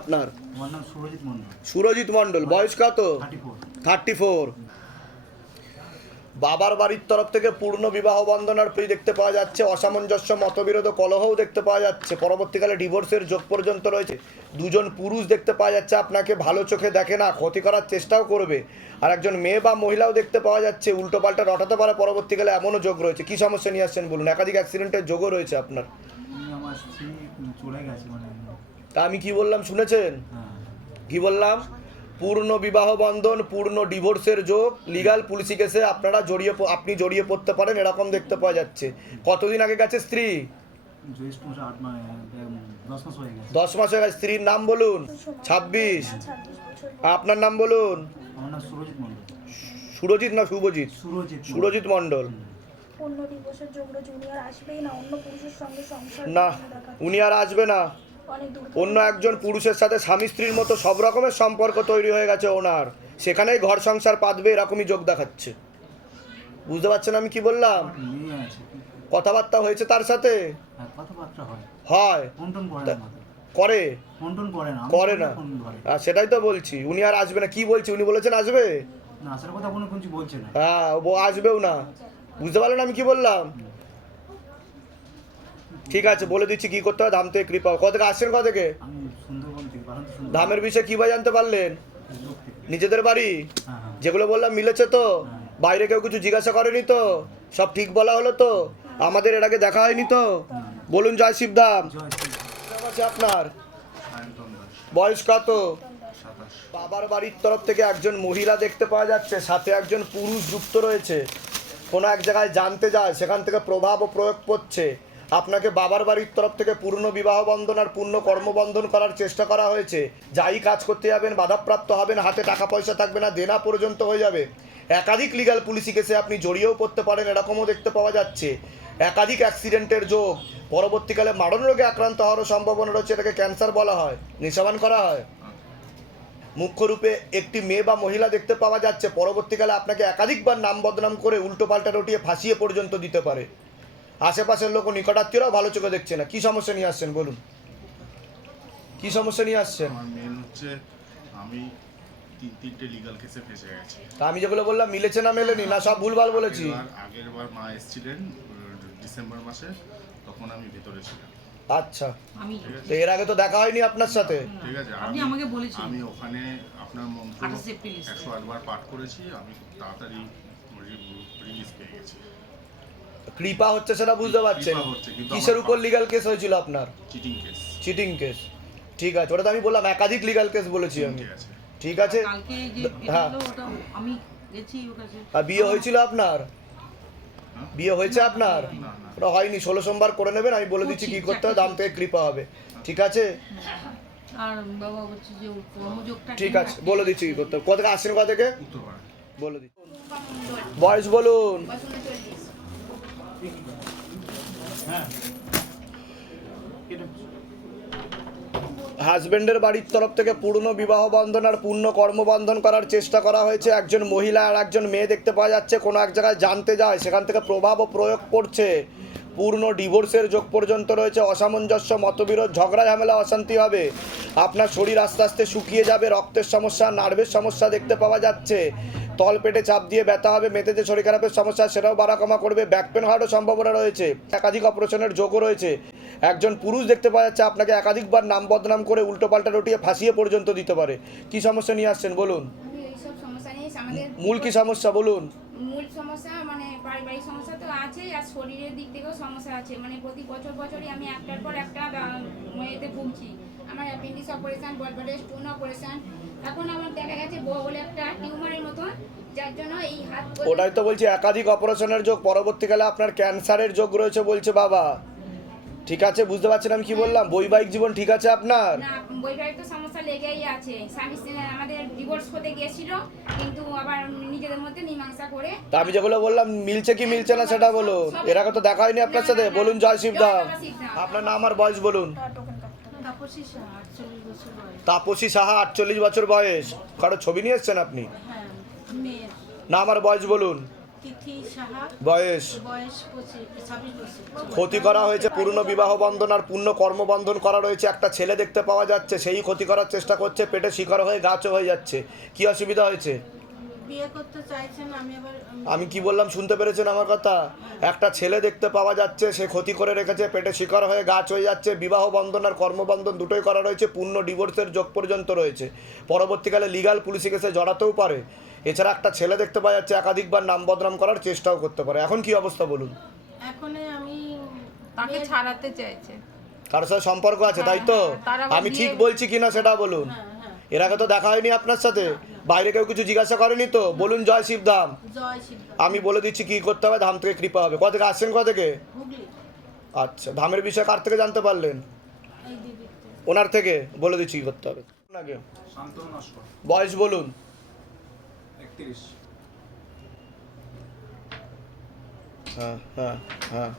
আপনার? আমার নাম সুরজিৎ মণ্ডল। বয়স কত? Thirty four. বাবার বাড়ির তরফ থেকে পূর্ণ বিবাহ বন্ধনার প্রি দেখতে পাওয়া যাচ্ছে অসামঞ্জস্য মতবিরোধ কলহও দেখতে পাওয়া যাচ্ছে। পরবর্তীকালে ডিভোর্সের যোগ পর্যন্ত রয়েছে। দুজন পুরুষ দেখতে পাওয়া যাচ্ছে আপনাকে ভালো চোখে দেখে না ক্ষতি করার চেষ্টাও করবে। আর একজন মেয়ে বা মহিলাও দেখতে পাওয়া যাচ্ছে উল্টো পাল্টা রটাতে পারে পরবর্তীকালে এমনও যোগ রয়েছে। কি সমস্যা নিয়ে আসছেন বলুন? একাধিক অ্যাক্সিডেন্টের যোগও রয়েছে আপনার। আমার স্ত্রী চলে গেছে মানে তা আমি কি বললাম শুনেছেন? কি বললাম? পূর্ণ বিবাহ বন্ধন পূর্ণ ডিভোর্সের যোগ লিগাল পুলিশি কেসে আপনারা জড়িয়ে আপনি জড়িয়ে পড়তে পারেন এরকম দেখতে পাওয়া যাচ্ছে। কতদিন আগে গেছে স্ত্রী? মানে দশ মাস হয়ে গেছে। স্ত্রীর নাম বলুন। ছাব্বিশ। আপনার নাম বলুন। সুরজিৎ না শুভজিৎ? সুরজিৎ মণ্ডল। না অন্য পুরুষের সঙ্গে সংসার না করতে দেখাচ্ছে। উনি আর আসবে না। অন্য একজন পুরুষের সাথে স্বামী স্ত্রীর মতো সব রকমের সম্পর্ক তৈরি হয়ে গেছে ওনার। সেখানেই ঘর সংসার পাতবে এরকমই যোগ দেখাচ্ছে। বুঝতে পারছেন আমি কি বললাম? কথাবার্তা হয়েছে তার সাথে? হ্যাঁ হয়। হয়। করে করে? না হ্যাঁ সেটাই তো বলছি। উনি আর আসবে না। কি বলছি? উনি বলেছেন আসবে? না আসার কথা কোনো কিছু বলছে না। হ্যাঁ ও আসবেও না। বুঝতে পারলেন আমি কি বললাম? ঠিক আছে বলে দিচ্ছি কি করতে হবে ধাম থেকে কৃপা কত থেকে আসছেন কত থেকে? ধামের বিষয়ে কি বা জানতে পারলেন? নিজেদের বাড়ি? হ্যাঁ হ্যাঁ। যেগুলো বললাম মিলেছে তো? হ্যাঁ। বাইরে কেউ কিছু জিজ্ঞাসা করেনি তো? সব ঠিক বলা হলো তো? আমাদের এর আগে দেখা হয়নি তো? বলুন জয় শিবধাম আছে আপনার? বয়স কত? বাবার বাড়ির তরফ থেকে একজন মহিলা দেখতে পাওয়া যাচ্ছে সাথে একজন পুরুষ যুক্ত রয়েছে। কোনো এক জায়গায় জানতে যায় সেখান থেকে প্রভাব ও প্রয়োগ করছে আপনাকে বাবার বাড়ির তরফ থেকে পূর্ণ বিবাহ বন্ধন আর পূর্ণ কর্মবন্ধন করার চেষ্টা করা হয়েছে। যাই কাজ করতে যাবেন, বাধাপ্রাপ্ত হবেন, হাতে টাকা পয়সা থাকবে না, দেনা পর্যন্ত হয়ে যাবে। একাধিক লিগাল পুলিশি কেসে আপনি জড়িয়েও পড়তে পারেন, এরকমও দেখতে পাওয়া যাচ্ছে। একাধিক অ্যাক্সিডেন্টের যোগ, পরবর্তীকালে মারণ রোগে আক্রান্ত হওয়ারও সম্ভাবনা রয়েছে, এটাকে ক্যান্সার বলা হয়, নিশাবান করা হয়। মুখ্য রূপে একটি মেয়ে বা মহিলা দেখতে পাওয়া যাচ্ছে, পরবর্তীকালে আপনাকে একাধিকবার নাম বদনাম করে উল্টো পাল্টা রটিয়ে ফাঁসিয়ে পর্যন্ত দিতে পারে। আশেপাশের লোক নিকটাত্মীয়রাও ভালো চোখে দেখছে না। কি সমস্যা নিয়ে আসছেন বলুন? কি সমস্যা নিয়ে আসছেন? মেন হচ্ছে আমি তিন তিনটে লিগাল কেসে ফেসে গেছি। তা আমি যেগুলো বললাম মিলেছে না মেলেনি? না সব ভুলভাল বলেছি? আগের বার মা এসেছিলেন ডিসেম্বর মাসে তখন আমি ভেতরে ছিলাম। আচ্ছা। আমি। তো এর আগে তো দেখা হয়নি আপনার সাথে? ঠিক আছে আপনি আমি- আমাকে বলেছিলেন। আমি ওখানে আপনার মন্ত্র আঠাশে এপ্রিল এসেছে। একশো আটবার পাঠ করেছি আমি তাড়াতাড়ি রিলিজ পেয়ে গেছি। কৃপা হচ্ছে সেটা বুঝতে পারছেন। কৃপা কিসের উপর লিগাল কেস হয়েছিল আপনার? চিটিং কেস চিটিং কেস ঠিক আছে ওটা তো আমি বললাম একাধিক লিগাল কেস বলেছি আমি। ঠিক আছে? হ্যাঁ। এটা হলো ওটা আমি গেছি ওর কাছে। আর বিয়ে হয়েছিল আপনার? হ্যাঁ? বিয়ে হয়েছে আপনার? ওটা হয়নি ষোলো সোমবার করে নেবেন আমি বলে দিচ্ছি কি করতে হবে দাম থেকে কৃপা হবে। ঠিক আছে? আর বাবা বলছে যে ওর ঠিক আছে বলে দিচ্ছি কি করতে হবে। কোথা থেকে আসছেন কোথা থেকে? বলে দিচ্ছি। বয়স বলুন। হাজবেন্ডের বাড়ির তরফ থেকে পূর্ণ বিবাহ বন্ধন আর পূর্ণ কর্মবন্ধন করার চেষ্টা করা হয়েছে। একজন মহিলা আর একজন মেয়ে দেখতে পাওয়া যাচ্ছে, কোনো এক জায়গায় জানতে যায়। সেখান থেকে প্রভাব ও প্রয়োগ পড়ছে পূর্ণ ডিভোর্সের যোগ পর্যন্ত রয়েছে। অসামঞ্জস্য, মতবিরোধ, ঝগড়া, ঝামেলা, অশান্তি হবে। আপনার শরীর আস্তে আস্তে শুকিয়ে যাবে, রক্তের সমস্যা, নার্ভের সমস্যা দেখতে পাওয়া যাচ্ছে। তল পেটে চাপ দিয়ে ব্যথা হবে মেতে যে শরীর খারাপের সমস্যা সেটাও বাড়াকমা করবে ব্যাক পেন হওয়ারও সম্ভাবনা রয়েছে। একাধিক অপারেশনের যোগও রয়েছে। একজন পুরুষ দেখতে পাওয়া যাচ্ছে আপনাকে একাধিকবার নাম বদনাম করে উল্টো পাল্টা রটিয়ে ফাঁসিয়ে পর্যন্ত দিতে পারে। কি সমস্যা নিয়ে আসছেন বলুন? মূল কি সমস্যা বলুন? মূল সমস্যা মানে পারিবারিক সমস্যা তো আছেই আর শরীরের দিক থেকেও সমস্যা আছে। মানে প্রতি বছর বছরই আমি একটার পর একটা ভুগছি। আমার অ্যাপেন্ডিক্স অপারেশন বলবারের স্টোন অপারেশন এখন আমার দেখা গেছে বলে একটা টিউমারের মতন যার জন্য এই হাত ওটাই তো বলছি একাধিক অপারেশনের যোগ পরবর্তীকালে আপনার ক্যান্সারের যোগ রয়েছে বলছে বাবা। ঠিক আছে বুঝতে পারছেন আমি কি বললাম? বৈবাহিক জীবন ঠিক আছে আপনার? না বৈবাহিক তো সমস্যা লেগেই আছে। স্বামী স্ত্রী আমাদের ডিভোর্স হতে গিয়েছিল কিন্তু আবার নিজেদের মধ্যে মীমাংসা করে তা আমি যেগুলো বললাম মিলছে কি মিলছে না সেটা বলুন। এর আগে তো দেখা হয়নি আপনার সাথে। বলুন জয় শিবধাম। আপনার নাম আর বয়স বলুন। তাপসী সাহা, আটচল্লিশ বছর বয়স। কারও ছবি নিয়ে এসছেন আপনি? হ্যাঁ নাম আর বয়স বলুন। বয়স? ক্ষতি করা হয়েছে পূর্ণ বিবাহ বন্ধন আর পূর্ণ কর্মবন্ধন করা রয়েছে। একটা ছেলে দেখতে পাওয়া যাচ্ছে সেই ক্ষতি করার চেষ্টা করছে পেটে শিকার হয়ে গাছও হয়ে যাচ্ছে। কি অসুবিধা হয়েছে? বিয়ে করতে চাইছেন আমি আবার আমি কি বললাম শুনতে পেরেছেন আমার কথা? একটা ছেলে দেখতে পাওয়া যাচ্ছে সে ক্ষতি করে রেখেছে পেটে শিকার হয়ে গাছ হয়ে যাচ্ছে বিবাহ বন্ধন আর কর্মবন্ধন দুটোই করা রয়েছে পূর্ণ ডিভোর্সের যোগ পর্যন্ত রয়েছে। পরবর্তীকালে লিগাল পুলিশি কেসে জড়াতেও পারে। এছাড়া একটা ছেলে দেখতে পাওয়া যাচ্ছে একাধিকবার নাম বদনাম করার চেষ্টাও করতে পারে। এখন কি অবস্থা বলুন? এখনে আমি তাকে ছাড়াতে চাইছে। কারোর সাথে সম্পর্ক আছে তাই তো? হ্যাঁ, আমি ঠিক বলছি কিনা সেটা বলুন। হ্যাঁ হ্যাঁ। এর আগে তো দেখা হয়নি আপনার সাথে। বাইরে কেউ কিছু জিজ্ঞাসা করেনি তো? বলুন জয় শিবধাম। জয় শিবদা আমি বলে দিচ্ছি কি করতে হবে ধাম থেকে কৃপা হবে। কোথা থেকে আসছেন কোথা থেকে? আচ্ছা ধামের বিষয়ে কার থেকে জানতে পারলেন? ওনার থেকে বলে দিচ্ছি কি করতে হবে। শান্তনু বয়স বলুন। হ্যাঁ হ্যাঁ হ্যাঁ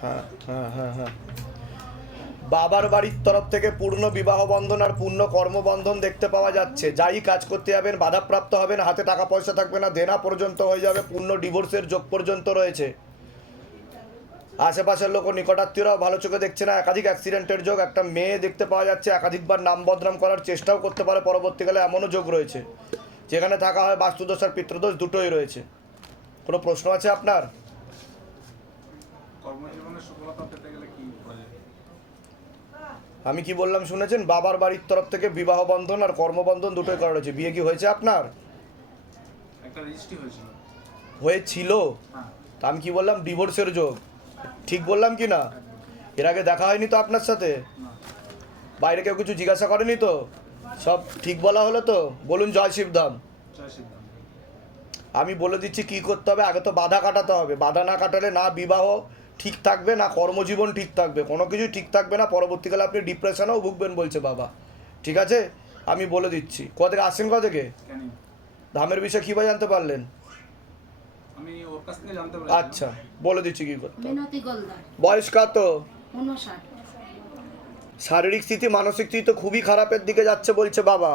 হ্যাঁ হ্যাঁ হ্যাঁ হ্যাঁ। বাবার বাড়ির তরফ থেকে পূর্ণ বিবাহ বন্ধন আর পূর্ণ কর্মবন্ধন দেখতে পাওয়া যাচ্ছে। যাই কাজ করতে যাবেন, বাধাপ্রাপ্ত হবেন, হাতে টাকা পয়সা থাকবে না, দেনা পর্যন্ত হয়ে যাবে, পূর্ণ ডিভোর্সের যোগ পর্যন্ত রয়েছে। আশেপাশের লোক নিকটাত্মীয়রাও ভালো চোখে দেখছে না। একাধিক অ্যাক্সিডেন্টের যোগ একটা মেয়ে দেখতে পাওয়া যাচ্ছে। একাধিকবার নাম বদনাম করার চেষ্টাও করতে পারে। পরবর্তীকালে এমনও যোগ রয়েছে। যেখানে থাকা হয় বাস্তুদোষ আর পিতৃদোষ দুটোই রয়েছে। কোনো প্রশ্ন আছে আপনার? সফলতা পেতে গেলে কি করা যায় আমি কি বললাম শুনেছেন? বাবার বাড়ির তরফ থেকে বিবাহ বন্ধন আর কর্মবন্ধন দুটোই করা রয়েছে। বিয়ে কি হয়েছে আপনার? হয়েছিল। হ্যাঁ। তা আমি কি বললাম? ডিভোর্সের যোগ। ঠিক বললাম কি না? এর আগে দেখা হয়নি তো আপনার সাথে? বাইরে কেউ কিছু জিজ্ঞাসা করেনি তো? সব ঠিক বলা হলো তো? বলুন জয় শিবধাম। জয় আমি বলে দিচ্ছি কি করতে হবে? আগে তো বাধা কাটাতে হবে। বাধা না কাটালে না বিবাহ ঠিক থাকবে না কর্মজীবন ঠিক থাকবে কোনো কিছুই ঠিক থাকবে না পরবর্তীকালে আপনি ডিপ্রেশনেও ভুগবেন বলছে বাবা। ঠিক আছে? আমি বলে দিচ্ছি। কোথা থেকে আসছেন কোথা থেকে ধামের বিষয়ে কীভাবে জানতে পারলেন? আচ্ছা বলে দিচ্ছি কি করতে হবে। বয়স কত? শারীরিক স্থিতি মানসিক স্থিতি তো খুবই খারাপের দিকে যাচ্ছে বলছে বাবা।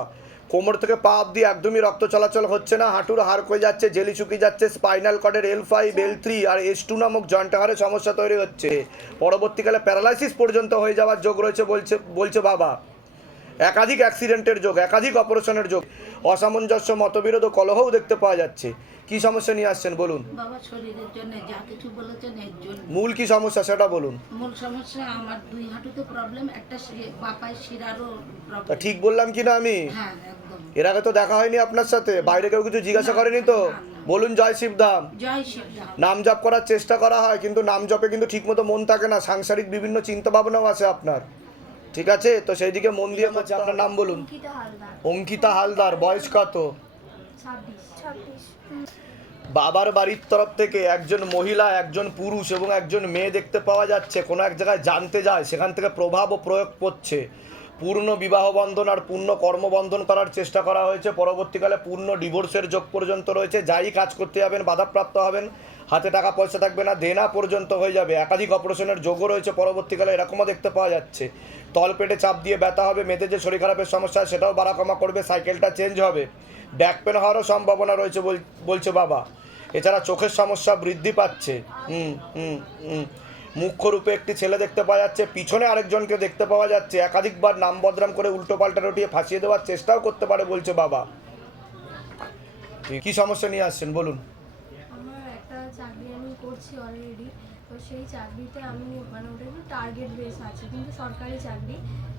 কোমর থেকে পা অব্দি একদমই রক্ত চলাচল হচ্ছে না। হাঁটুর হাড় হয়ে যাচ্ছে, জেলি চুকি যাচ্ছে, স্পাইনাল কর্ডের এল ফাইভ এল থ্রি আর এস টু নামক জয়েন্ট সমস্যা তৈরি হচ্ছে। পরবর্তীকালে প্যারালাইসিস পর্যন্ত হয়ে যাওয়ার যোগ রয়েছে বলছে বলছে বাবা। একাধিক অ্যাক্সিডেন্টের যোগ একাধিক অপারেশনের যোগ অসামঞ্জস্য মতবিরোধ ও কলহও দেখতে পাওয়া যাচ্ছে। কি সমস্যা নিয়ে আসছেন বলুন? বাবা শরীরের জন্য যা কিছু বলেছেন এর জন্য। মূল কি সমস্যা সেটা বলুন। মূল সমস্যা আমার দুই হাঁটুতে প্রবলেম একটা বাপায় শিরারও তা ঠিক বললাম কি না আমি? হ্যাঁ একদম। এর আগে তো দেখা হয়নি আপনার সাথে বাইরে কেউ কিছু জিজ্ঞাসা করেনি তো? বলুন জয় শিবধাম জয় শিবদা নাম জপ করার চেষ্টা করা হয় কিন্তু নাম জপে কিন্তু ঠিকমতো মন থাকে না সাংসারিক বিভিন্ন চিন্তা ভাবনাও আছে আপনার। ঠিক আছে? তো সেই দিকে মন দিয়ে পড়ছে আপনার নাম বলুন। অঙ্কিতা হালদার। বয়স কত? বাবার বাড়ির তরফ থেকে একজন মহিলা একজন পুরুষ এবং একজন মেয়ে দেখতে পাওয়া যাচ্ছে। কোনো এক জায়গায় জানতে যায় সেখান থেকে প্রভাব ও প্রয়োগ করছে পূর্ণ বিবাহ বন্ধন আর পূর্ণ কর্মবন্ধন করার চেষ্টা করা হয়েছে। পরবর্তীকালে পূর্ণ ডিভোর্সের যোগ পর্যন্ত রয়েছে। যাই কাজ করতে যাবেন, বাধাপ্রাপ্ত হবেন। হাতে টাকা, পয়সা থাকবে না, দেনা পর্যন্ত হয়ে যাবে। একাধিক অপারেশনের যোগও রয়েছে। পরবর্তীকালে এরকমও দেখতে পাওয়া যাচ্ছে। তল পেটে চাপ দিয়ে ব্যথা হবে মেয়েদের যে শরীর খারাপের সমস্যা, সেটাও বাড়া কমা করবে। সাইকেলটা চেঞ্জ হবে। ব্যাক পেন হওয়ারও সম্ভাবনা রয়েছে বল- বলছে বাবা। এছাড়া চোখের সমস্যা বৃদ্ধি পাচ্ছে। হুম হুম হুম। মুখ্য রূপে একটি ছেলে দেখতে পাওয়া যাচ্ছে পিছনে আরেকজনকে দেখতে পাওয়া যাচ্ছে। একাধিকবার নাম বদনাম করে উল্টো পাল্টা রটিয়ে ফাঁসিয়ে দেওয়ার চেষ্টাও করতে পারে বলছে বাবা। কি সমস্যা নিয়ে আসছেন বলুন। আমার একটা চাকরি আমি করছি অলরেডি তো সেই চাকরিতে আমি মানে ওটা একটু টার্গেট বেস আছে কিন্তু সরকারি চাকরি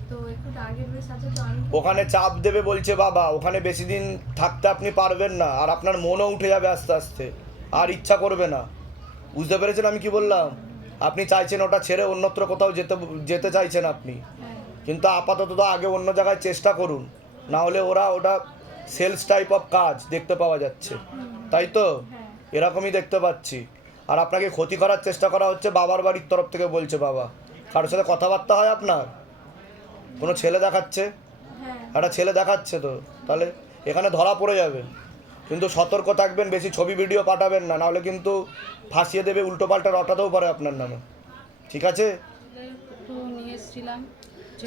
তো একটু টার্গেট বেস আছে তো আমি ওখানে চাপ দেবে বলছে বাবা ওখানে বেশি দিন থাকতে আপনি পারবেন না আর আপনার মনও উঠে যাবে আস্তে আস্তে আর ইচ্ছা করবে না। বুঝতে পেরেছেন আমি কি বললাম? আপনি চাইছেন ওটা ছেড়ে অন্যত্র কোথাও যেতে যেতে চাইছেন আপনি। কিন্তু আপাতত তো আগে অন্য জায়গায় চেষ্টা করুন। না হলে ওরা ওটা সেলস টাইপ অফ কাজ দেখতে পাওয়া যাচ্ছে। তাই তো? এরকমই দেখতে পাচ্ছি। আর আপনাকে ক্ষতি করার চেষ্টা করা হচ্ছে বাবার বাড়ির তরফ থেকে বলছে বাবা। কারোর সাথে কথাবার্তা হয় আপনার? কোনো ছেলে দেখাচ্ছে? হ্যাঁ। একটা ছেলে দেখাচ্ছে তো? তাহলে এখানে ধরা পড়ে যাবে। কিন্তু সতর্ক থাকবেন, বেশি ছবি, ভিডিও পাঠাবেন না, নাহলে কিন্তু ফাঁসিয়ে দেবে, উল্টো পাল্টা রটাতেও পারে আপনার নামে। ঠিক আছে?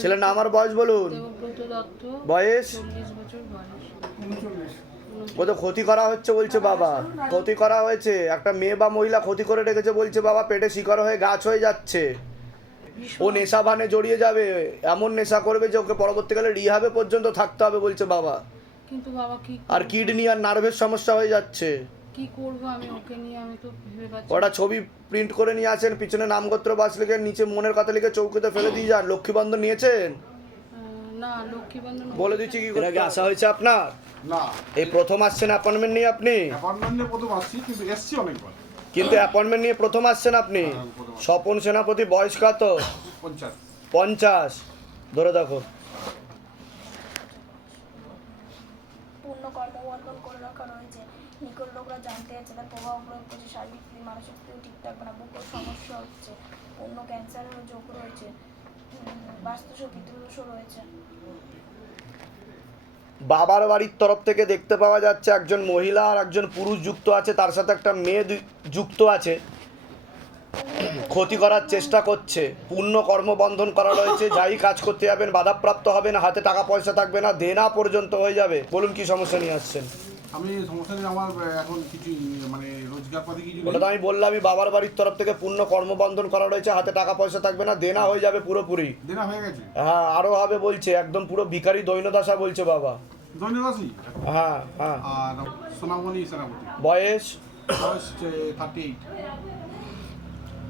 ছেলের নাম আর বয়স বলুন। বয়স? ও তো ক্ষতি করা হচ্ছে বলছে বাবা। ক্ষতি করা হয়েছে। একটা মেয়ে বা মহিলা ক্ষতি করে রেখেছে বলছে বাবা, পেটে শিকার হয়ে গাছ হয়ে যাচ্ছে। ও নেশা ভানে জড়িয়ে যাবে, এমন নেশা করবে যে ওকে পরবর্তীকালে রিহাবে পর্যন্ত থাকতে হবে বলছে বাবা। কিন্তু বাবা কি আর কিডনি আর নার্ভের সমস্যা হয়ে যাচ্ছে। কি করব আমি? ওকে নিয়ে আমি তো ভেবে পাচ্ছি ওটা ছবি প্রিন্ট করে নিয়ে আসেন পিছনে নামগোত্র বাস লিখে নিচে মনের কথা লিখে চৌকিতে ফেলে দিয়ে যান। লক্ষ্মীবন্ধন নিয়েছেন? না লক্ষ্মীবন্ধন বলে দিচ্ছি কি করে আসা হয়েছে আপনার? না। এই প্রথম আসছেন অ্যাপয়েন্টমেন্ট নিয়ে আপনি? অ্যাপার্টমেন্টে প্রথম আসছি কিন্তু এসছি অনেকবার। কিন্তু অ্যাপয়েন্টমেন্ট নিয়ে প্রথম আসছেন আপনি? হ্যাঁ। স্বপন সেনাপতি বয়স কত? পঞ্চায়েত পঞ্চাশ। ধরে দেখো। পূর্ণ কর্মবন্ধন করে রাখা রয়েছে। নিকট লোকরা জানতে চাইছে তার প্রভাব প্রয়োগ করছে, শারীরিক স্থিতি, মানসিক স্থিতি ঠিক থাকবে না, বুকের সমস্যা হচ্ছে, অন্য ক্যান্সারেরও যোগ রয়েছে বাস্তুদোষ পিতৃদোষও রয়েছে। বাবার বাড়ির তরফ থেকে দেখতে পাওয়া যাচ্ছে একজন মহিলা আর একজন পুরুষ যুক্ত আছে, তার সাথে একটা মেয়ে যুক্ত আছে। ক্ষতি করার চেষ্টা করছে। পূর্ণ কর্মবন্ধন করা রয়েছে। যাই কাজ করতে যাবেন বাধাপ্রাপ্ত হবেন হাতে টাকা পয়সা থাকবে না দেনা পর্যন্ত হয়ে যাবে। বলুন কি সমস্যা নিয়ে আসছেন? আমি সমস্যা নেই আমার এখন কিছু মানে রোজগার পাতি কিছু ওটা তো আমি বললামই বাবার বাড়ির তরফ থেকে পূর্ণ কর্মবন্ধন করা রয়েছে হাতে টাকা পয়সা থাকবে না দেনা হয়ে যাবে পুরোপুরি। দেনা হয়ে গেছে? হ্যাঁ আরও হবে বলছে একদম পুরো ভিখারি দৈনদশা বলছে বাবা। দৈন্যদাসী হ্যাঁ হ্যাঁ। আর সোনামণি সেনাপতি। বয়স? বয়স থার্টি এইট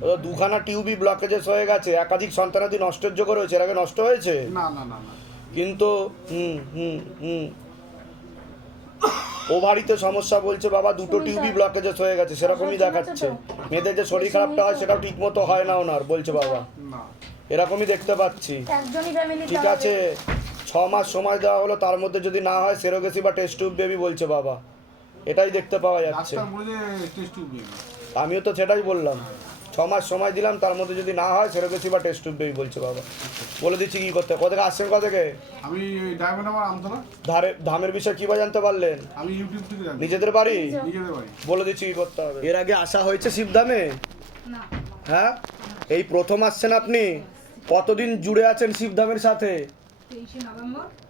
দুখানা টিউবই ব্লকেজেস হয়ে গেছে একাধিক সন্তানাদি নষ্টের যোগ্য রয়েছে এর আগে নষ্ট হয়েছে? না না না না। কিন্তু হুম হুম হুম। ওভারিতে সমস্যা বলছে বাবা দুটো টিউবই ব্লকেজেস হয়ে গেছে সেরকমই দেখাচ্ছে। মেয়েদের যে শরীর খারাপটা হয় সেটাও ঠিক মতো হয় না ওনার বলছে বাবা। এরকমই দেখতে পাচ্ছি। ঠিক আছে ছ মাস সময় দেওয়া হলো তার মধ্যে যদি না হয় সেরোগেসি বা টেস্ট টিউব বেবি বলছে বাবা। এটাই দেখতে পাওয়া যাচ্ছে। টিউব আমিও তো সেটাই বললাম। ছ মাস সময় দিলাম তার মধ্যে যদি না হয় সেরোগেসি বা টেস্ট বেবি বলছে বাবা। বলে দিচ্ছি কি করতে? কোথেকে আসছেন কোথেকে আমি ডায়মন্ড আমার আমতলা। ধারে ধামের বিষয়ে কি বা জানতে পারলেন? আমি ইউটিউব থেকে জানি নিজেদের বাড়ি? নিজেদের বাড়ি। বলে দিচ্ছি কি করতে হবে। এর আগে আসা হয়েছে শিবধামে? না। হ্যাঁ? এই প্রথম আসছেন আপনি? কতদিন জুড়ে আছেন শিবধামের সাথে?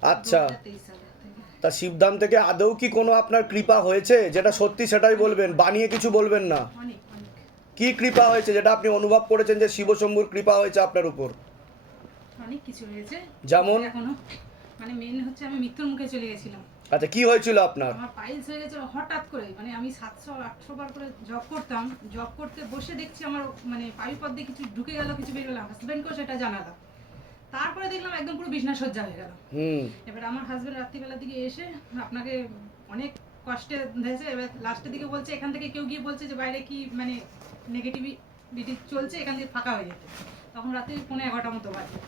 আচ্ছা। থেকে। তা শিবধাম থেকে আদৌ কি কোনো আপনার কৃপা হয়েছে? যেটা সত্যি সেটাই বলবেন বানিয়ে কিছু বলবেন না। কি কৃপা হয়েছে যেটা আপনি অনুভব করেছেন যে শিবশম্ভুর কৃপা হয়েছে আপনার উপর? অনেক কিছু হয়েছে। যেমন? এখনও। মানে মেন হচ্ছে আমি মৃত্যুর মুখে চলে গেছিলাম। আচ্ছা কি হয়েছিল আপনার? আমার পাইলস হয়ে গেছে হঠাৎ করে মানে আমি সাতশো আটশো বার করে জব করতাম। জব করতে বসে দেখছি আমার মানে দিয়ে কিছু ঢুকে গেল কিছু বেরিয়ে গেল হাজব্যান্ডকেও সেটা জানালাম তারপরে দেখলাম একদম পুরো বিছনা সজ্জা হয়ে গেল। এবার আমার হাজব্যান্ড রাত্রিবেলার দিকে এসে আপনাকে অনেক কষ্টে দিয়েছে এবার লাস্টের দিকে বলছে এখান থেকে কেউ গিয়ে বলছে যে বাইরে কি মানে নেগেটিভিটি চলছে এখান থেকে ফাঁকা হয়ে যেতে। তখন রাত্রি পনেরো এগারোটার মতো বাজে।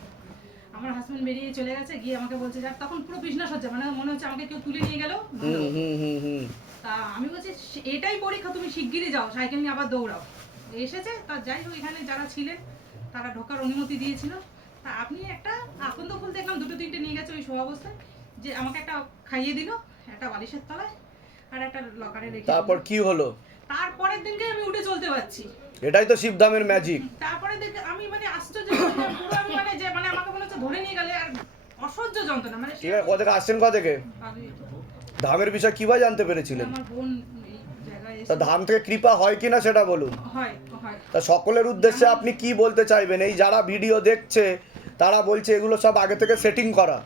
আমার হাজব্যান্ড বেরিয়ে চলে গেছে গিয়ে আমাকে বলছে যে তখন পুরো বিছনা সজ্জা মানে মনে হচ্ছে আমাকে কেউ তুলে নিয়ে গেল তা আমি বলছি এটাই পরীক্ষা তুমি শিগগিরই যাও সাইকেল নিয়ে আবার দৌড়াও। এসেছে তা যাই হোক এখানে যারা ছিলেন তারা ঢোকার অনুমতি দিয়েছিল। তা আপনি একটা আকন্দ ফুল দেখলাম দুটো তিনটে নিয়ে গেছে ওই শো অবস্থায় যে আমাকে একটা খাইয়ে দিল একটা বালিশের তলায় আর একটা লকারে রেখে তারপর কি হলো? তারপরের দিনকে আমি উঠে চলতে পারছি। এটাই তো শিবধামের ম্যাজিক তারপরে দেখে আমি মানে আশ্চর্য গেলাম, পুরো আমি মানে যে মানে আমাকে মনে হচ্ছে ধরে নিয়ে গেলে আর অসহ্য যন্ত্রণা মানে ঠিক আছে কোথেকে আসছেন কোথেকে আগে- ধামের বিষয়ে কি বা জানতে পেরেছিলেন? আমার বোন তা ধাম থেকে কৃপা হয় কিনা সেটা বলুন। হয় হয়। তা সকলের উদ্দেশ্যে আপনি কি বলতে চাইবেন? এই যারা ভিডিও দেখছে তারা বলছে এগুলো সব আগে থেকে সেটিং করা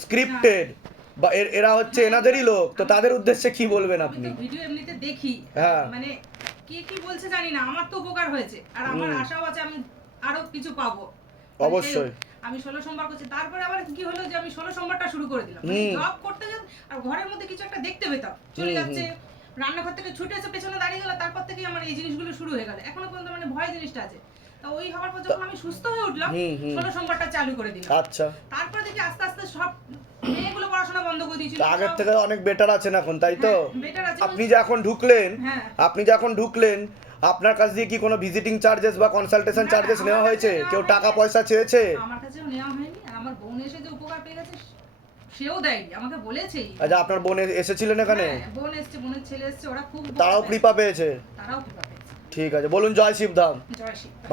স্ক্রিপ্টেড বা এরা হচ্ছে এনাদেরই লোক তো তাদের উদ্দেশ্যে কি বলবেন আপনি? ভিডিও এমনিতে দেখি। হ্যাঁ। মানে কি কি বলছে জানি না আমার তো উপকার হয়েছে। আর আমার আশাও আছে আমি আরও কিছু পাবো। অবশ্যই। আমি ষোলো সোমবার করছি। তারপরে আবার কি হলো যে আমি ষোলো সোমবারটা শুরু করে দিলাম। জব করতে আর ঘরের মধ্যে কিছু একটা দেখতে পেতাম। চলে যাচ্ছে রান্নাঘর থেকে ছুটে এসে পেছনে দাঁড়িয়ে গেল তারপর থেকে আমার এই জিনিসগুলো শুরু হয়ে গেল। এখনও পর্যন্ত মানে ভয় জিনিসটা আছে। তা ওই হওয়ার পর যখন আমি সুস্থ হয়ে উঠলাম। ষোলো সোমবারটা চালু করে দিলাম। আচ্ছা। তারপরে দেখি আস্তে আস্তে সব মেয়েগুলো পড়াশোনা বন্ধ করে দিয়েছিল। আগের থেকে অনেক বেটার আছেন এখন তাই তো? হ্যাঁ, আপনি যে এখন ঢুকলেন হ্যাঁ। আপনি যে এখন ঢুকলেন আপনার কাছ দিয়ে কি কোনো ভিজিটিং চার্জেস বা কনসালটেশন চার্জেস নেওয়া হয়েছে? কেউ টাকা পয়সা চেয়েছে? আমার নেওয়া হয়নি। আমার বোন এসে যে উপকার পেয়ে গেছে সেও দেয়নি। আমাকে বলেছেই আচ্ছা আপনার বোন এসেছিলেন এখানে? হ্যাঁ, বোন এসছে বোনের ছেলে এসছে ওরা খুব তারাও। কৃপা পেয়েছে? তারাও কৃপা পেয়েছে। ঠিক আছে। বলুন জয় শিব ধাম।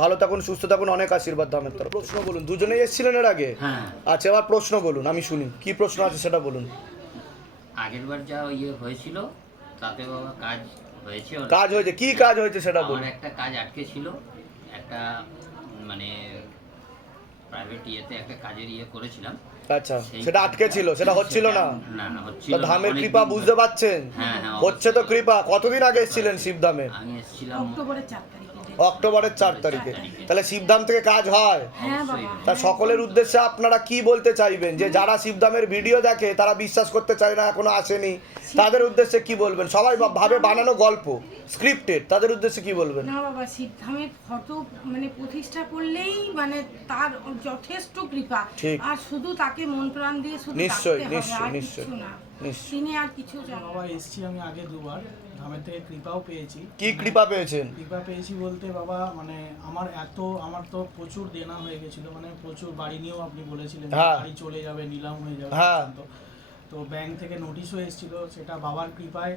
ভালো থাকুন সুস্থ থাকুন অনেক আশীর্বাদ ধামের তরফ প্রশ্ন বলুন। দুজনেই এসেছিলেন এর আগে? হ্যাঁ। আচ্ছা এবার প্রশ্ন বলুন আমি শুনি। কি প্রশ্ন আছে সেটা বলুন। আগের বার যা ইয়ে হয়েছিল তাতে বাবা কাজ হয়েছে। কাজ হয়েছে কি কাজ হয়েছে সেটা বলুন। একটা কাজ আটকে ছিল। একটা মানে প্রাইভেট ইয়েতে একটা কাজের ইয়ে করেছিলাম। আচ্ছা সেটা আটকে ছিল সেটা হচ্ছিল না? না না হচ্ছিল তা ধামের কৃপা বুঝতে পারছেন? পাচ্ছেন হ্যাঁ হ্যাঁ হচ্ছে তো কৃপা। কতদিন আগে এসেছিলেন শিবধামে? আমি এসেছিলাম অক্টোবরের চার তারিখে। অক্টোবরের চার তারিখে। তাহলে শিবধাম থেকে কাজ হয়। হ্যাঁ তা সকলের উদ্দেশ্যে আপনারা কি বলতে চাইবেন? যে যারা শিবধামের ভিডিও দেখে তারা বিশ্বাস করতে চায় না এখনও আসেনি। তাদের উদ্দেশ্যে কি বলবেন? সবাই ভাবে বানানো গল্প স্ক্রিপ্টেড তাদের উদ্দেশ্যে কি বলবেন? না বাবা সিদ্ধামের ফটো মানে প্রতিষ্ঠা করলেই মানে তার যথেষ্ট কৃপা। আর শুধু তাকে মন প্রাণ দিয়ে শুধু নিশ্চয়ই, নিশ্চয়ই, নিশ্চয়ই। তিনি আর কিছু জানেন বাবা এসছি আমি আগে দুবার। ধামের থেকে কৃপাও পেয়েছি কি কৃপা পেয়েছেন কৃপা পেয়েছি বলতে বাবা মানে আমার এত আমার তো প্রচুর দেনা হয়ে গেছিল মানে প্রচুর বাড়ি নিয়েও আপনি বলেছিলেন হ্যাঁ। বাড়ি চলে যাবে নিলাম হয়ে যাবে হ্যাঁ। তো ব্যাংক থেকে নোটিশও এসেছিল সেটা বাবার কৃপায়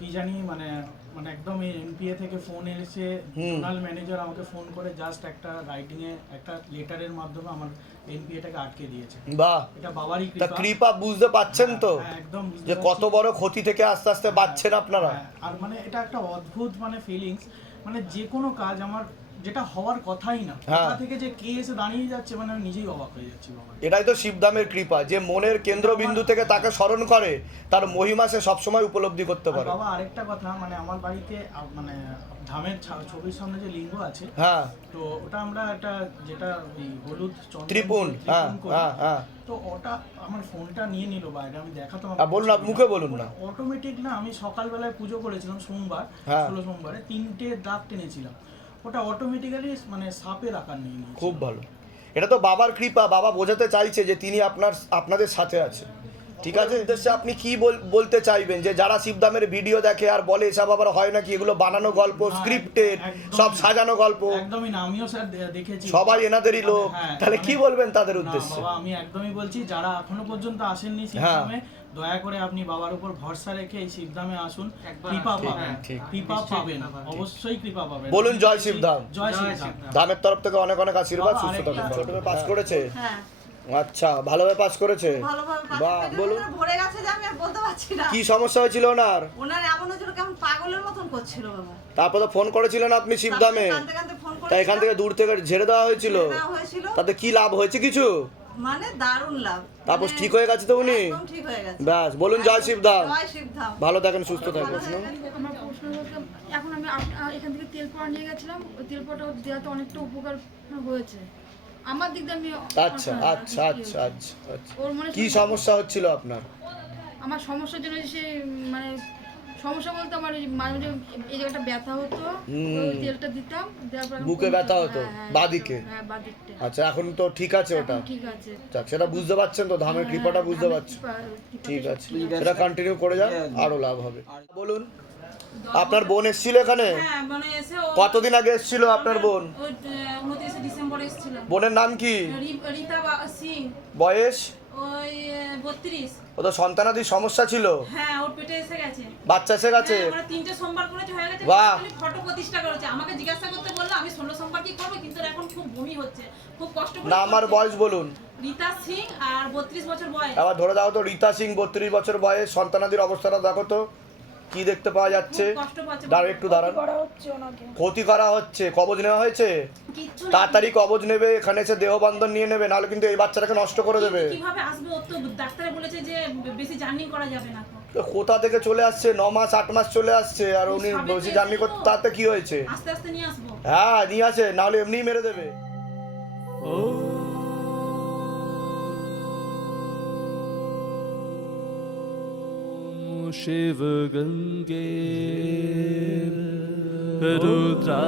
কি জানি মানে মানে একদম এই এনপিএ থেকে ফোন এসে জোনাল ম্যানেজার আমাকে ফোন করে জাস্ট একটা রাইটিং এ একটা লেটারের মাধ্যমে আমার এমপিএটাকে আটকে দিয়েছে। বাহ! এটা বাবারই তা কৃপা। কৃপা বুঝতে পাচ্ছেন তো? হ্যাঁ, একদম যে কত। বড় ক্ষতি থেকে আস্তে আস্তে বাঁচছেন আপনারা? হ্যাঁ, আর মানে এটা একটা অদ্ভুত মানে ফিলিংস মানে যে কোনো কাজ আমার যেটা হওয়ার কথাই না। হ্যাঁ। কোথা থেকে যে কে এসে দাঁড়িয়ে যাচ্ছে মানে আমি নিজেই অবাক হয়ে যাচ্ছি বাবা। এটাই তো শিবধামের কৃপা যে মনের কেন্দ্রবিন্দু থেকে তাকে স্মরণ করে তার মহিমা সে সবসময় উপলব্ধি করতে পারে। বাবা আরেকটা কথা মানে আমার বাড়িতে মানে ধামের ছবির সামনে যে লিঙ্গ আছে হ্যাঁ। তো ওটা আমরা একটা যেটা ওই হলুদ ত্রিপুণ হ্যাঁ হ্যাঁ হ্যাঁ। তো ওটা আমার ফোনটা নিয়ে নিল বাইরে আমি দেখাতাম আর বলুন না, মুখে বলুন না। অটোমেটিক না আমি সকালবেলায় পুজো করেছিলাম সোমবার হ্যাঁ। ষোলো সোমবারে তিনটে দাগ টেনেছিলাম। ওটা অটোমেটিক্যালি মানে সাপের আকার নিয়ে নিয়েছে খুব ভালো। এটা তো বাবার কৃপা বাবা বোঝাতে চাইছে যে তিনি আপনার আপনাদের সাথে আছে। ঠিক আছে উদ্দেশ্যে আপনি কি বলতে চাইবেন? যে যারা শিবদামের ভিডিও দেখে আর বলে এসব আবার হয় নাকি? এগুলো বানানো গল্প স্ক্রিপ্টেড সব সাজানো গল্প। একদমই না আমিও স্যার দেখেছি। সবাই এনাদেরই লোক। হ্যাঁ, তাহলে কি মানে- বলবেন তাদের উদ্দেশ্যে? বাবা আমি একদমই বলছি যারা এখনও পর্যন্ত আসেননি হ্যাঁ। দয়া করে আপনি বাবার উপর ভরসা রেখে এই শিবধামে আসুন। কৃপা পাবেন। কৃপা পাবেন। অবশ্যই কৃপা পাবেন। বলুন জয় শিবধাম। জয় শিবধাম। ধামের তরফ থেকে অনেক অনেক আশীর্বাদ সুস্থ থাকুন। আরেকটা- পাস করেছে? হ্যাঁ। আচ্ছা ভালোভাবে পাস করেছে? বাহ বলুন। ভরে গেছে যে আমি আর বলতে পারছি না। কি সমস্যা হয়েছিল ওনার? ওনার এমন হয়েছিল কেমন পাগলের মতন করছিল বাবা। তারপর তো ফোন করেছিলেন আপনি শিবধামে? তাই এখান থেকে দূর থেকে ঝেড়ে দেওয়া হয়েছিল? ছেড়ে দেওয়া হয়েছিল। তাতে কি লাভ হয়েছে কিছু? মানে দারুণ লাভ। তারপর মানে ঠিক হয়ে গেছে তো উনি? একদম ঠিক হয়ে গেছে। ব্যাস বলুন জয় শিবধাম জয় শিবধাম ভালো থাকেন সুস্থ থাকেন। আমার প্রশ্ন এখন আমি এখান থেকে তেল পাওয়া নিয়ে গেছিলাম ওই তেল পাওয়াটা দেওয়াতে অনেকটা উপকার হয়েছে। আমার দিক দিয়ে আমি আচ্ছা আচ্ছা আচ্ছা আচ্ছা আচ্ছা। ওর মনে কি সমস্যা হচ্ছিল আপনার? আমার সমস্যার জন্য সে মানে সমস্যা বলতে আমার এই মাঝে মাঝে এই জায়গাটা ব্যথা হতো ওই তেলটা দিতাম বুকে ব্যথা হতো? হ্যাঁ, হ্যাঁ, হ্যাঁ বাদিকটা। আচ্ছা এখন তো ঠিক আছে ওটা? ঠিক আছে। যাক সেটা বুঝতে পারছেন তো ধামের কৃপাটা বুঝতে আমি পারছেন। ঠিক আছে। সেটা কন্টিনিউ করে যান আরও লাভ হবে। বলুন। আপনার বোন এসেছিল এখানে? হ্যাঁ মানে কতদিন আগে এসেছিল আপনার বোন? বোনের নাম কি? রি- রীতা সিং। বয়স? ওই বত্রিশ। ও তো সমস্যা ছিল। হ্যাঁ ওর পেটে এসে গেছে। বাচ্চা এসে গেছে? হ্যাঁ, আমরা তিনটে সোমবার করেছে হয়ে গেছে। বাহ। ফটো প্রতিষ্ঠা করেছে। আমাকে জিজ্ঞাসা করতে বলল আমি ষোলো সোমবার কি করব? কিন্তু এখন খুব বমি হচ্ছে। খুব কষ্ট করে না আমার বয়স বলুন। রীতা সিং আর বত্রিশ বছর বয়স। আবার ধরে দাও তো রীতা সিং বত্রিশ বছর বয়স। সন্তানাদির অবস্থাটা দেখো তো। কি দেখতে পাওয়া যাচ্ছে? দাঁড়া একটু দাঁড়ান। ক্ষতি করা হচ্ছে। কবজ নেওয়া হয়েছে? তাড়াতাড়ি কবজ নেবে এখানে এসে দেহবন্ধন নিয়ে নেবে নাহলে কিন্তু এই বাচ্চাটাকে নষ্ট করে দেবে। কীভাবে আসবে তো? ডাক্তারে বলেছে যে বেশি জার্নি করা যাবে না কোথা থেকে চলে আসছে? ন মাস আট মাস চলে আসছে আর উনি বেশি জার্নি করতে তাতে কি হয়েছে? আস্তে আস্তে নিয়ে আসব। হ্যাঁ নিয়ে আসে নাহলে এমনিই মেরে দেবে। शिव गंगे रुद्रा